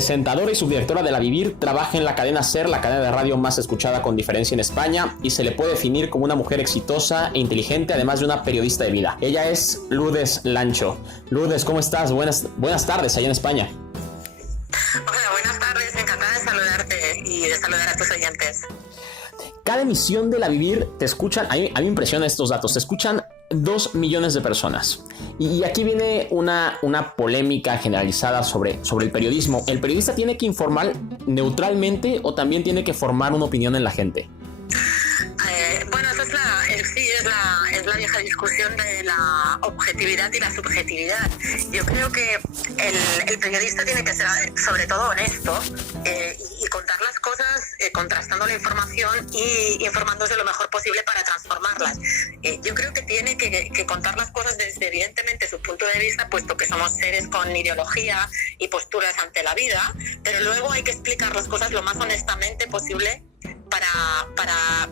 Presentadora y subdirectora de La Vivir, trabaja en la cadena SER, la cadena de radio más escuchada con diferencia en España, y se le puede definir como una mujer exitosa e inteligente, además de una periodista de vida. Ella es Lourdes Lancho. Lourdes, ¿cómo estás? Buenas tardes allá en España. Hola, buenas tardes. Encantada de saludarte y de saludar a tus oyentes. Cada emisión de La Vivir te escuchan, a mí me impresionan estos datos, te escuchan 2 millones de personas. Y aquí viene una polémica generalizada sobre el periodismo. ¿El periodista tiene que informar neutralmente o también tiene que formar una opinión en la gente? Bueno, esa es la vieja discusión de la objetividad y la subjetividad. Yo creo que el periodista tiene que ser sobre todo honesto y contar las cosas contrastando la información y informándose lo mejor posible para transformarlas. Yo creo que tiene que contar las cosas desde evidentemente su punto de vista, puesto que somos seres con ideología y posturas ante la vida, pero luego hay que explicar las cosas lo más honestamente posible para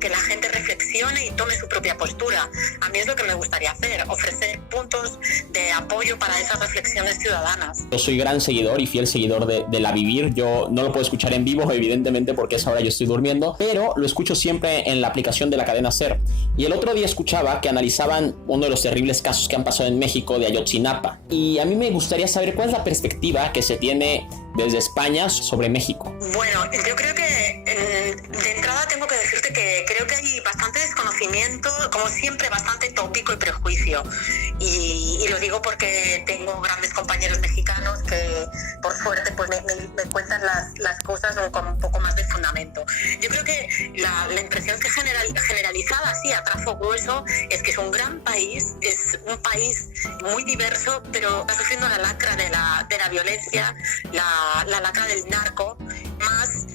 que la gente reflexione y tome su propia postura. A mí es lo que me gustaría hacer, ofrecer puntos de apoyo para esas reflexiones ciudadanas. Yo soy gran seguidor y fiel seguidor de La Vivir. Yo no lo puedo escuchar en vivo, evidentemente, porque a esa hora yo estoy durmiendo, pero lo escucho siempre en la aplicación de la cadena SER. Y el otro día escuchaba que analizaban uno de los terribles casos que han pasado en México de Ayotzinapa. Y a mí me gustaría saber cuál es la perspectiva que se tiene desde España sobre México. Bueno, yo creo que de entrada tengo que decirte que creo que hay bastante desconocimiento, como siempre, bastante tópico y prejuicio. Y lo digo porque tengo grandes compañeros mexicanos que, por suerte, pues me cuentan las cosas con un poco más de fundamento. Yo creo que la impresión que generalizada, así a trazo grueso, es que es un gran país, es un país muy diverso, pero está sufriendo la lacra de la violencia, la lacra del narco, más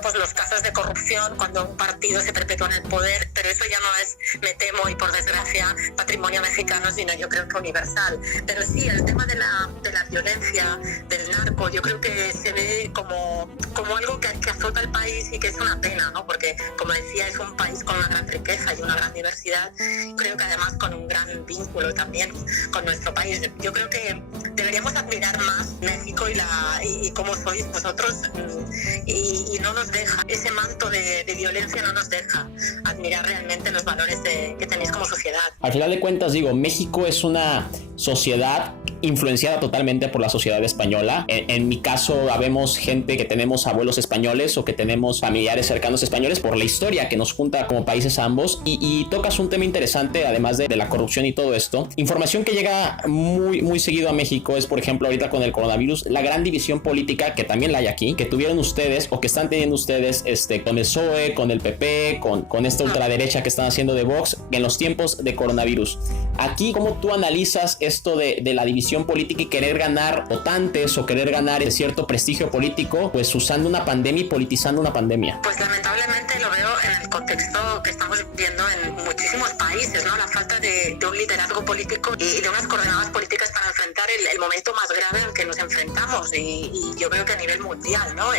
pues los casos de corrupción cuando un partido se perpetúa en el poder, pero eso ya no es, me temo y por desgracia, patrimonio mexicano, sino yo creo que universal. Pero sí, el tema de la violencia, del narco, yo creo que se ve como algo que azota el país y que es una pena, ¿no? Porque, como decía, es un país con una gran riqueza y una gran diversidad, creo que además con un gran vínculo también con nuestro país. Yo creo que deberíamos admirar más México y cómo sois vosotros, y no nos deja, ese manto de violencia no nos deja admirar realmente los valores que tenéis como sociedad. Al final de cuentas, digo, México es una sociedad influenciada totalmente por la sociedad española. En mi caso, habemos gente que tenemos abuelos españoles o que tenemos familiares cercanos españoles por la historia que nos junta como países a ambos, y tocas un tema interesante, además de la corrupción y todo esto. Información que llega muy, muy seguido a México es, por ejemplo, ahorita con el coronavirus, la gran división política que también la hay aquí, que tuvieron ustedes o que están teniendo ustedes con el PSOE, con el PP, con esta ultraderecha que están haciendo de Vox en los tiempos de coronavirus. Aquí, ¿cómo tú analizas esto de la división política y querer ganar votantes o querer ganar cierto prestigio político, pues usando una pandemia y politizando una pandemia? Pues lamentablemente lo veo en el contexto que estamos viendo en muchísimos países, ¿no? La falta de un liderazgo político y de unas coordenadas políticas para enfrentar el momento más grave al que nos enfrentamos, y yo creo que a nivel mundial, ¿no?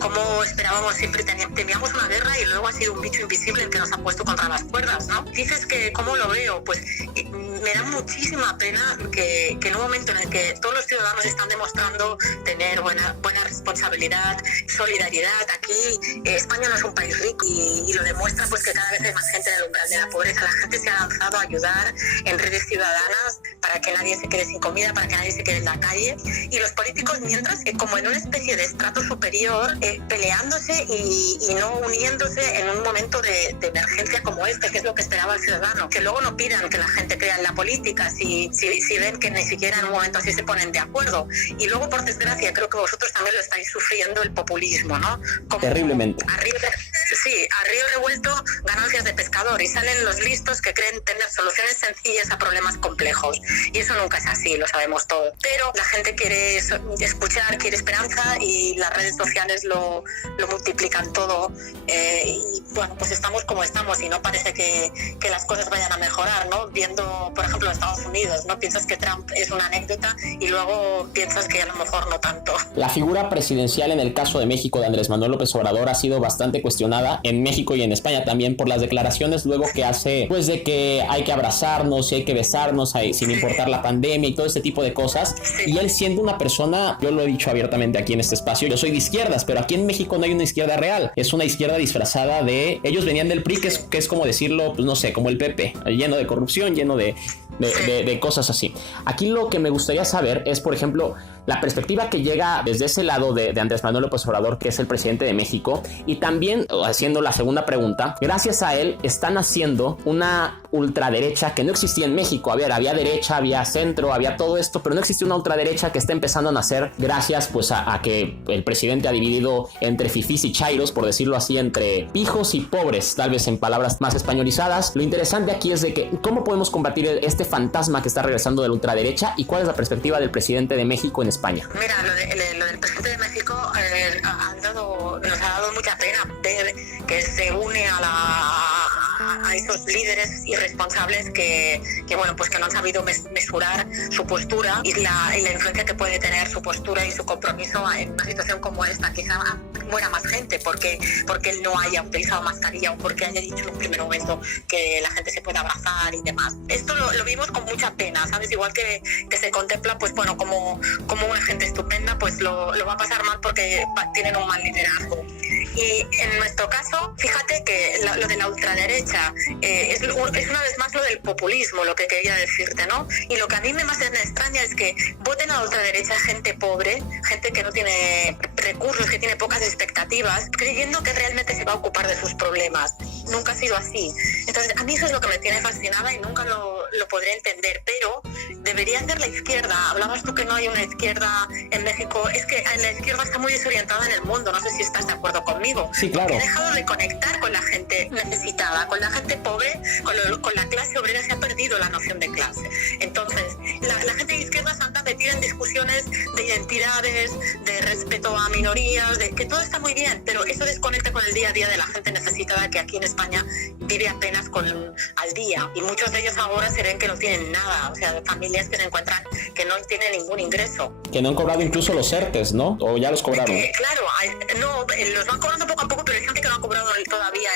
Como esperábamos, siempre teníamos una guerra y luego ha sido un bicho invisible el que nos ha puesto contra las cuerdas, ¿no? Dices que ¿cómo lo veo? Pues me da muchísima pena que en un momento en el que todos los ciudadanos están demostrando tener buena responsabilidad, solidaridad. Aquí España no es un país rico y lo demuestra, pues que cada vez hay más gente en el umbral de la pobreza. La gente se ha lanzado a ayudar en redes ciudadanas para que nadie se quede sin comida, para que nadie se quede en la calle, y los políticos mientras como en una especie de estrato superior, peleándose y no uniéndose en un momento de emergencia como este, que es lo que esperaba el ciudadano. Que luego no pidan que la gente crea en la política si ven que ni siquiera en un momento así se ponen de acuerdo. Y luego, por desgracia, creo que vosotros también lo estáis sufriendo, el populismo, ¿no? Como terriblemente. A río revuelto, ganancias de pescador, y salen los listos que creen tener soluciones sencillas a problemas complejos. Y eso nunca es así, lo sabemos todos. Pero la gente quiere escuchar, quiere esperanza, y las redes sociales lo multiplican todo. Y bueno, pues estamos como estamos, y no parece que las cosas vayan a mejorar, ¿no? Viendo, por ejemplo, Estados Unidos, ¿no? Piensas que Trump es una anécdota y luego piensas que a lo mejor no tanto. La figura presidencial en el caso de México de Andrés Manuel López Obrador ha sido bastante cuestionada disfrazada en México y en España también por las declaraciones luego que hace, pues de que hay que abrazarnos y hay que besarnos sin importar la pandemia y todo este tipo de cosas. Y él siendo una persona, yo lo he dicho abiertamente aquí en este espacio, yo soy de izquierdas, pero aquí en México no hay una izquierda real, es una izquierda disfrazada de, ellos venían del PRI, que es como decirlo, pues no sé, como el PP, lleno de corrupción, lleno de cosas así. Aquí lo que me gustaría saber es, por ejemplo, la perspectiva que llega desde ese lado de Andrés Manuel López Obrador, que es el presidente de México, y también, haciendo la segunda pregunta, gracias a él están haciendo una ultraderecha que no existía en México. Había derecha, había centro, había todo esto, pero no existía una ultraderecha que está empezando a nacer gracias pues a que el presidente ha dividido entre fifís y chairos, por decirlo así, entre pijos y pobres, tal vez en palabras más españolizadas. Lo interesante aquí es de que cómo podemos combatir este fantasma que está regresando de la ultraderecha y cuál es la perspectiva del presidente de México en España. Mira, lo del presidente de México nos ha dado mucha pena ver que se une a esos líderes irresponsables que bueno, pues que no han sabido mesurar su postura y la influencia que puede tener su postura y su compromiso en una situación como esta. Quizá muera más gente porque él no haya utilizado mascarilla o porque haya dicho en un primer momento que la gente se puede abrazar y demás. Esto lo vimos con mucha pena, ¿sabes? Igual que se contempla, pues bueno, como una gente estupenda, pues lo va a pasar mal porque tienen un mal liderazgo. Y en nuestro caso, fíjate que lo de la ultraderecha es una vez más lo del populismo, lo que quería decirte, ¿no? Y lo que a mí más me extraña es que voten a la ultraderecha gente pobre, gente que no tiene recursos, que tiene pocas expectativas, creyendo que realmente se va a ocupar de sus problemas. Nunca ha sido así. Entonces, a mí eso es lo que me tiene fascinada y nunca lo podré entender, pero debería ser la izquierda. Hablabas tú que no hay una izquierda en México. Es que la izquierda está muy desorientada en el mundo, no sé si estás de acuerdo conmigo. Sí, claro. Ha dejado de conectar con la gente necesitada, con la gente pobre, con la clase obrera. Se ha perdido la noción de clase. Entonces, la gente de izquierda se anda metida en discusiones de identidades, de respeto a minorías, de que todo está muy bien, pero eso desconecta con el día a día de la gente necesitada que aquí en España vive apenas al día, y muchos de ellos ahora se ven que no tienen nada, o sea, familias que se encuentran que no tienen ningún ingreso. Que no han cobrado incluso los ERTES, ¿no? ¿O ya los cobraron? Claro, los van cobrando poco a poco, pero hay gente que no ha cobrado todavía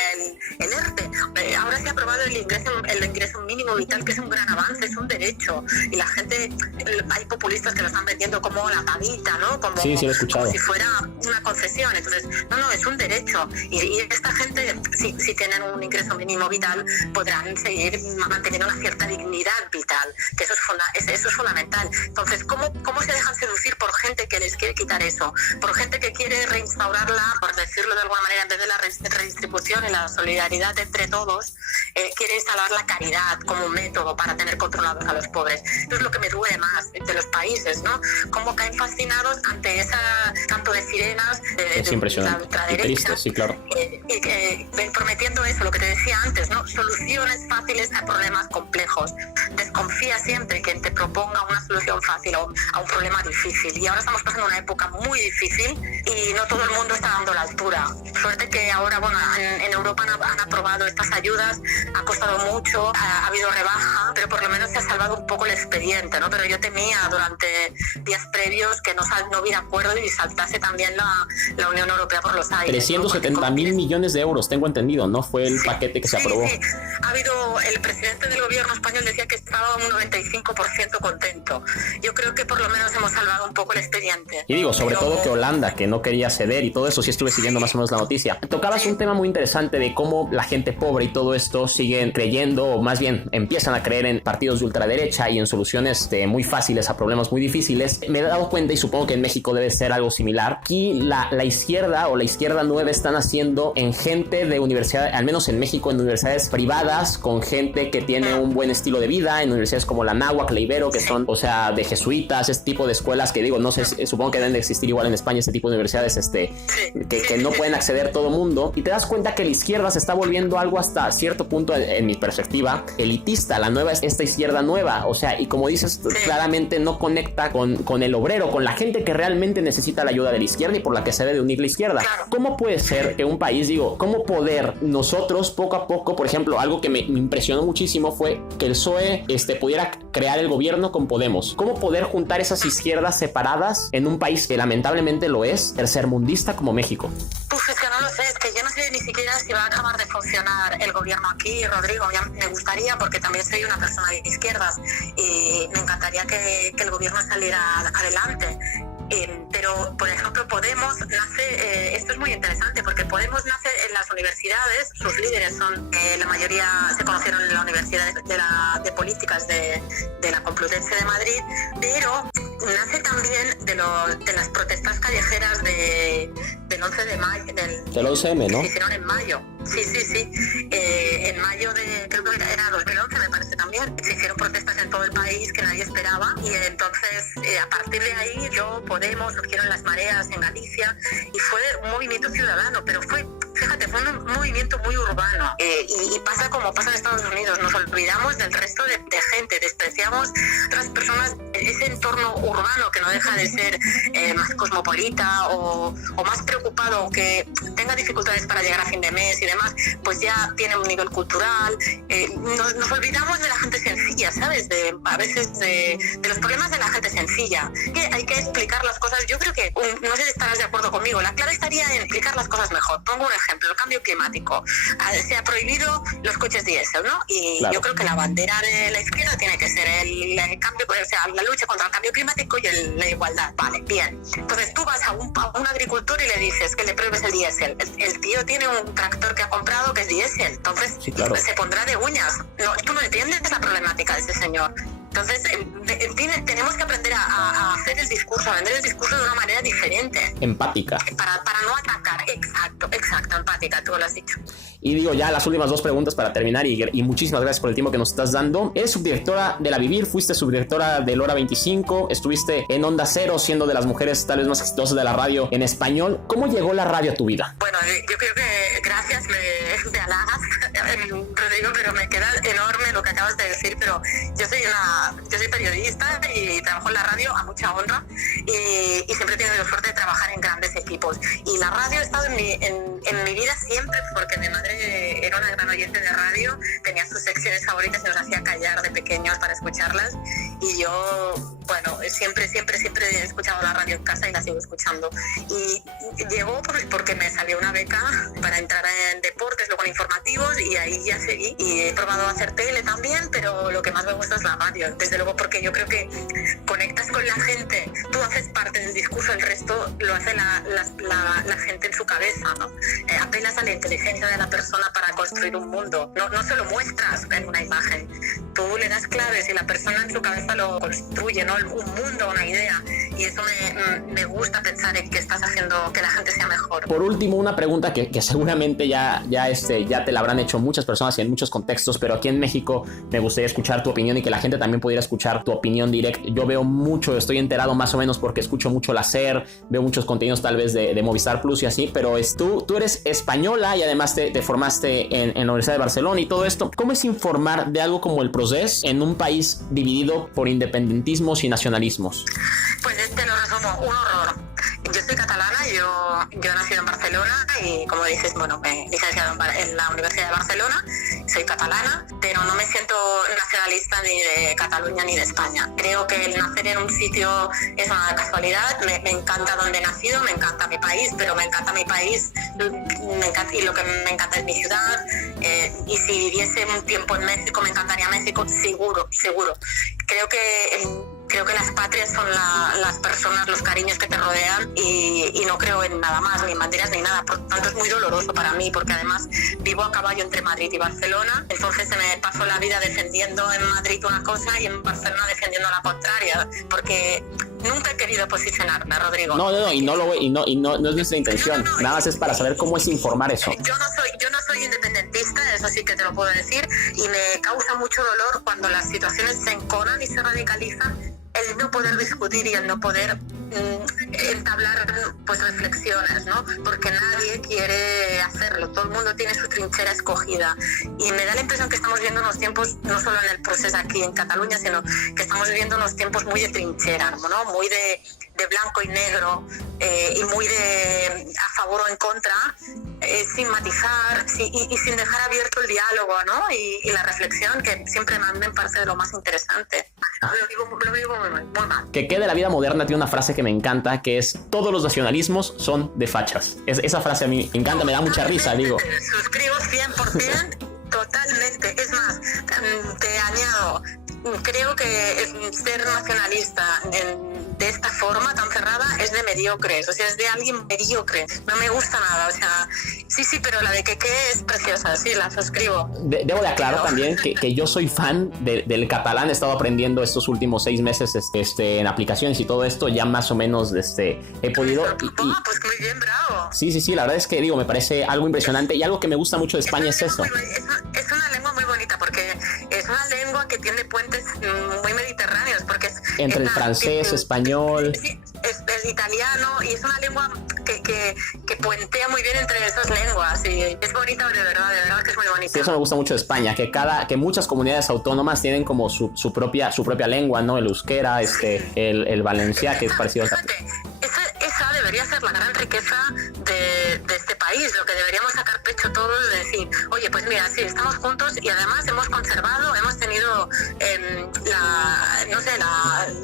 el ERTE. Ahora se ha aprobado el ingreso mínimo vital, que es un gran avance, es un derecho, y la gente, hay populistas que lo están vendiendo como la paguita, ¿no? Sí, lo he escuchado. Como si fuera una concesión. Entonces, no, es un derecho, y esta gente, si tienen un ingreso mínimo vital, podrán seguir manteniendo una cierta dignidad vital, que eso es fundamental. Entonces, ¿cómo se dejan seducir por gente que les quiere quitar eso? Por gente que quiere reinstaurarla, por decirlo de alguna manera, en vez de la redistribución y la solidaridad entre todos, quiere instalar la caridad como un método para tener controlados a los pobres. Eso es lo que me duele más de los países, ¿no? Cómo caen fascinados ante esa canto de sirenas es impresionante. La ultraderecha. Y triste, sí, claro. Prometiendo eso, lo que te decía antes, ¿no? Soluciones fáciles a problemas complejos. Desconfía siempre quien te proponga una solución fácil a un problema difícil. Y ahora estamos pasando una época muy difícil y no todo el mundo está dando la altura. Suerte que ahora, bueno, en Europa han aprobado estas ayudas, ha costado mucho, ha habido rebaja, pero por lo menos se ha salvado un poco el expediente, ¿no? Pero yo temía durante días previos que no hubiera acuerdo y saltase también la Unión Europea por los aires. 370.000 millones de euros, tengo entendido, ¿no? Fue el paquete que se aprobó. Sí. Ha habido, el presidente del gobierno español decía que estaba un 95% contento. Yo creo que por lo menos hemos salvado un poco el expediente. Y digo, sobre todo que Holanda, que no quería ceder y todo eso, sí estuve siguiendo más o menos la noticia. Tocabas un tema muy interesante de cómo la gente pobre y todo esto siguen creyendo, o más bien empiezan a creer en partidos de ultraderecha y en soluciones muy fáciles a problemas muy difíciles. Me he dado cuenta, y supongo que en México debe ser algo similar, aquí la izquierda o la izquierda nueva están haciendo en gente de universidades, al menos en México, en universidades privadas, con gente que tiene un buen estilo de vida, en universidades como la Náhuac, la Ibero, que son, o sea, de jesuitas, este tipo de escuelas que digo, no sé, supongo que deben de existir igual en España, este tipo de universidades que no pueden acceder todo mundo, y te das cuenta que la izquierda se está volviendo algo hasta cierto punto, en mi perspectiva, elitista. La nueva es esta izquierda nueva, o sea, y como dices, claramente no conecta con el obrero, con la gente que realmente necesita la ayuda de la izquierda y por la que se debe de unir la izquierda. ¿Cómo puede ser que un país, cómo poder nosotros poco a poco, por ejemplo, algo que me impresionó muchísimo fue que el PSOE PSOE pudiera crear el gobierno con Podemos. ¿Cómo poder juntar esas izquierdas separadas en un país que lamentablemente lo es, tercermundista como México? Uf, es que no lo sé, es que yo no sé ni siquiera si va a acabar de funcionar el gobierno aquí, Rodrigo. Ya me gustaría, porque también soy una persona de izquierdas y me encantaría que el gobierno saliera adelante. Pero, por ejemplo, Podemos nace, esto es muy interesante, porque Podemos nace en las universidades, sus líderes son, la mayoría se conocieron en la Universidad de Políticas de la Complutense de Madrid, pero nace también de las protestas callejeras del 11 de mayo. Del 11M, ¿no? Se hicieron en mayo. Sí. En mayo creo que era 2011, me parece también. Se hicieron protestas en todo el país que nadie esperaba, y entonces a partir de ahí Podemos, surgieron las mareas en Galicia y fue un movimiento ciudadano, pero fue un movimiento muy urbano, y pasa como pasa en Estados Unidos, nos olvidamos del resto de gente, despreciamos a las personas, ese entorno urbano que no deja de ser más cosmopolita o más preocupado, que tenga dificultades para llegar a fin de mes y demás, pues ya tiene un nivel cultural. Nos olvidamos de la gente sencilla, ¿sabes? A veces de los problemas de la gente sencilla, que hay que explicar las cosas. Yo creo que, no sé si estarás de acuerdo conmigo, la clave estaría en explicar las cosas mejor. Pongo un ejemplo, el cambio climático. Se ha prohibido los coches diésel, ¿no? Y claro, yo creo que la bandera de la izquierda tiene que ser el cambio, o sea, la lucha contra el cambio climático y la igualdad. Vale, bien. Entonces tú vas a un agricultor y le dices que le prohíbes el diésel. El tío tiene un tractor que ha comprado que es diésel, entonces sí, claro, se pondrá de uñas. No, tú no entiendes la problemática de ese señor. Entonces, tenemos que aprender a hacer el discurso, a vender el discurso de una manera diferente. Empática. Para no atacar. Exacto, empática, tú lo has dicho. Y digo ya las últimas dos preguntas para terminar, y muchísimas gracias por el tiempo que nos estás dando. Eres subdirectora de La Vivir, fuiste subdirectora de Hora 25, estuviste en Onda Cero, siendo de las mujeres tal vez más exitosas de la radio en español. ¿Cómo llegó la radio a tu vida? Bueno, yo creo que gracias, me halagas, Rodrigo, pero me queda enorme lo que acabas de decir, pero yo soy periodista y trabajo en la radio a mucha honra, y siempre he tenido la suerte de trabajar en grandes equipos, y la radio ha estado en mi vida siempre, porque mi madre era una gran oyente de radio, tenía sus secciones favoritas y nos hacía callar de pequeños para escucharlas, y yo, bueno, siempre he escuchado la radio en casa y la sigo escuchando, y llegó porque me salió una beca para entrar en deportes, luego en informativos, y ahí ya seguí, y he probado a hacer tele también, pero lo que más me gusta es la radio, desde luego, porque yo creo que conectas con la gente, tú haces parte del discurso, el resto lo hace la gente en su cabeza, ¿no? Apelas a la inteligencia de la persona para construir un mundo, no se lo muestras en una imagen, tú le das claves y la persona en su cabeza lo construye, ¿no? Un mundo, una idea, y eso me gusta pensar en que estás haciendo que la gente sea mejor. Por último, una pregunta que seguramente ya te la habrán hecho muchas personas y en muchos contextos, pero aquí en México me gustaría escuchar tu opinión y que la gente también pudiera escuchar tu opinión directa. Yo veo mucho, estoy enterado más o menos porque escucho mucho la SER, veo muchos contenidos tal vez de Movistar Plus y así, pero tú eres española y además te formaste en la Universidad de Barcelona y todo esto. ¿Cómo es informar de algo como el Procés en un país dividido por independentismos y nacionalismos? Pues te lo resumo, un horror. Yo soy catalana, yo he nacido en Barcelona y, como dices, bueno, me he licenciado en la Universidad de Barcelona, soy catalana, pero no me siento nacionalista ni de Cataluña ni de España. Creo que el nacer en un sitio es una casualidad, me encanta donde he nacido, me encanta mi país, pero me encanta mi país, y lo que me encanta es mi ciudad, y si viviese un tiempo en México, me encantaría México, seguro. Creo que las patrias son las personas, los cariños que te rodean, y no creo en nada más, ni en banderas ni nada. Por tanto, es muy doloroso para mí, porque además vivo a caballo entre Madrid y Barcelona. Entonces se me pasó la vida defendiendo en Madrid una cosa y en Barcelona defendiendo la contraria, porque nunca he querido posicionarme, Rodrigo. No, y no es nuestra intención. Nada más es para saber cómo es informar eso. Yo no soy independentista, eso sí que te lo puedo decir, y me causa mucho dolor cuando las situaciones se enconan y se radicalizan, el no poder discutir y el no poder entablar pues reflexiones, ¿no? Porque nadie quiere hacerlo, todo el mundo tiene su trinchera escogida y me da la impresión que estamos viviendo unos tiempos, no solo en el proceso aquí en Cataluña, sino que estamos viviendo unos tiempos muy de trinchera, ¿no? Muy de blanco y negro y muy de a favor o en contra, sin matizar y sin dejar abierto el diálogo, ¿no? Y la reflexión, que siempre me parece de lo más interesante. Lo vivo muy mal. Que quede la vida moderna tiene una frase que me encanta, que es: todos los nacionalismos son de fachas. Esa frase a mí me encanta, me da mucha risa, digo. Suscribo 100%, totalmente. Es más, te añado, creo que ser nacionalista de esta forma tan cerrada es de mediocres, o sea, es de alguien mediocre. No me gusta nada, o sea, sí, pero la de que es preciosa, sí, la suscribo. Debo de aclarar también que yo soy fan del catalán. He estado aprendiendo estos últimos 6 meses en aplicaciones y todo esto, ya más o menos he podido... Pues muy bien, bravo. Sí, la verdad es que me parece algo impresionante, y algo que me gusta mucho de España es eso. Es una lengua muy bonita porque es una lengua que tiene puentes muy mediterráneos, porque entre el francés, español... Sí, es italiano, y es una lengua que puentea muy bien entre esas lenguas, y es bonita, de verdad que es muy bonita. Sí, eso me gusta mucho de España, que muchas comunidades autónomas tienen como su propia lengua, ¿no? El euskera, el valencià, que es parecido al catalán. Esa debería ser la gran riqueza de este país, lo que deberíamos sacar pecho todos, de decir, oye, pues mira, sí, estamos juntos y además hemos conservado, hemos tenido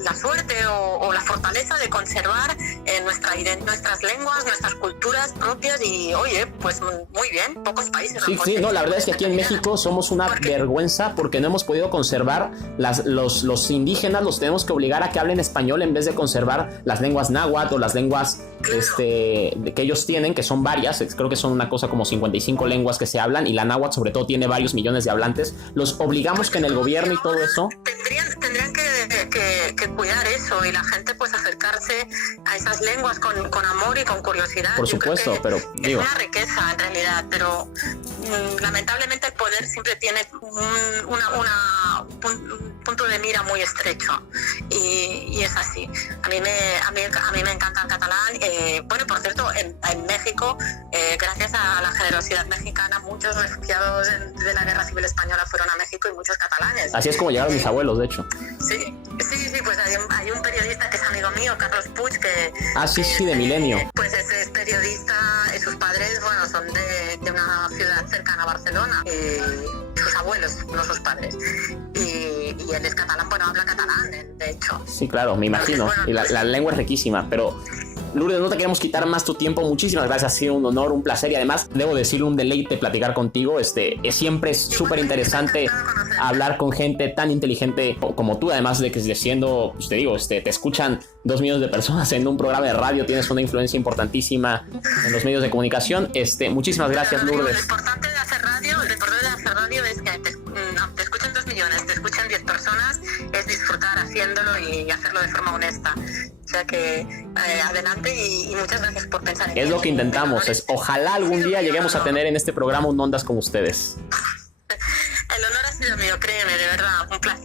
la suerte o la fortaleza de conservar nuestras lenguas, nuestras culturas propias, y oye, pues muy bien, pocos países. Sí, no, la verdad es que aquí en México somos una vergüenza porque no hemos podido conservar los indígenas, los tenemos que obligar a que hablen español en vez de conservar las lenguas náhuatl o las lenguas que ellos tienen, que son varias, creo que son una cosa como 55 lenguas que se hablan, y la náhuatl sobre todo tiene varios millones de hablantes. Los obligamos que en el gobierno y todo eso tendrían que cuidar eso, y la gente pues acercarse a esas lenguas con amor y con curiosidad. Por supuesto, pero es una riqueza en realidad, pero lamentablemente el poder siempre tiene un punto de mira muy estrecho, y es así. A mí me encanta el catalán. Bueno, por cierto, en México, gracias a la generosidad mexicana, muchos refugiados de la Guerra Civil Española fueron a México, y muchos catalanes. Así es como llegaron mis abuelos, de hecho. Sí, pues hay un periodista que es amigo mío, Carlos Puig, que... Sí, de Milenio. Pues es periodista, y sus padres, bueno, son de una ciudad cercana a Barcelona, sus abuelos, no sus padres. Y él es catalán, bueno, habla catalán, de hecho. Sí, claro, me imagino. Y la lengua es riquísima, pero... Lourdes, no te queremos quitar más tu tiempo. Muchísimas gracias, ha sido un honor, un placer, y además debo decirle, un deleite platicar contigo. Siempre es súper interesante hablar con gente tan inteligente como tú, además de que siendo, pues te digo, te escuchan 2 millones de personas en un programa de radio, tienes una influencia importantísima en los medios de comunicación. Muchísimas gracias, Lourdes. Lo importante de hacer radio es que te escuchen 2 millones, te escuchen 10 personas, es disfrutar haciéndolo y hacerlo de forma honesta. O sea que adelante, y muchas gracias por pensar en mí. Es lo que intentamos, ojalá algún día lleguemos a tener en este programa un Ondas como ustedes. El honor ha sido mío, créeme, de verdad, un placer.